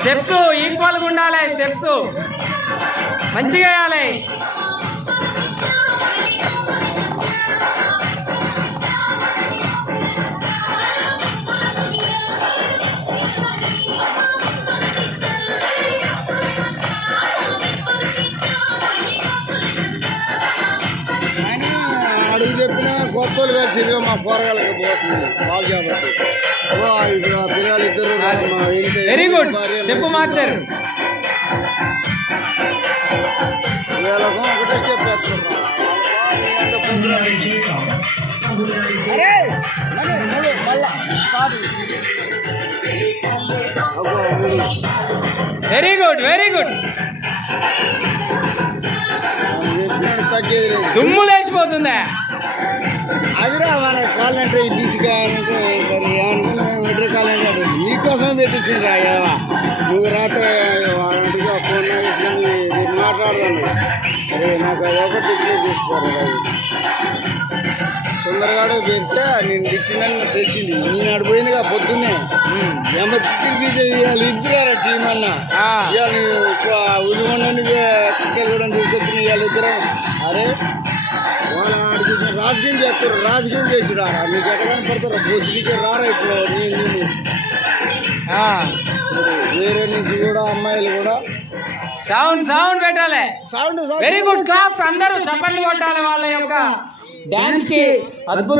Steps ఈక్వల్గా ఉండాలి, steps మంచిగా వేయాలి. అడుగు చెప్పిన కొత్తలు కలిసి మా పోరగాళ్ళకి పోతుంది బాగు కాబట్టి పిల్లలు ఇద్దరు వెరీ గుడ్. స్టెప్ మార్చారు. వీళ్ళకు ఒకటే స్టెప్ వేస్తున్నారు. Very good, very good. తగ్గేది దుమ్ము లేచిపోతుందా? అదిరా మన కాలంటే ఈ బీసీ కావాలంటే మరి ఏమనుకున్నా కాలంటే నీకోసం పెట్టించింది రా. నువ్వు రాత్రి వారంటిగా ఫోన్ చేసుకుని మాట్లాడదాను. అరే నాకు అది ఒకటి ఇట్లే తీసుకోరు. సుందరగాడు పెడితే నేను తిట్టినని తెలిసింది. నేను అటు పోయినగా పొద్దున్నే ఏమో తిట్టి తీసేయాలి ఇద్దరు టీం అన్న ఉల్లిమండని క్రికెట్ కూడా తీసుకొచ్చిన ఇవాళ ఇద్దరు. అరే వాళ్ళ ఆడికి రాజకీయం చేస్తారు, రాజకీయం చేసి రారా మీకు ఎక్కడ పడతారు బోసిడికే రారా. ఇప్పుడు నేను వేరే నుంచి కూడా అమ్మాయిలు కూడా సౌండ్ పెట్టాలి. Sound very good claps. అందరూ చప్పట్లు కొట్టాలి వాళ్ళ యొక్క డాన్స్ కి. అద్భుతం.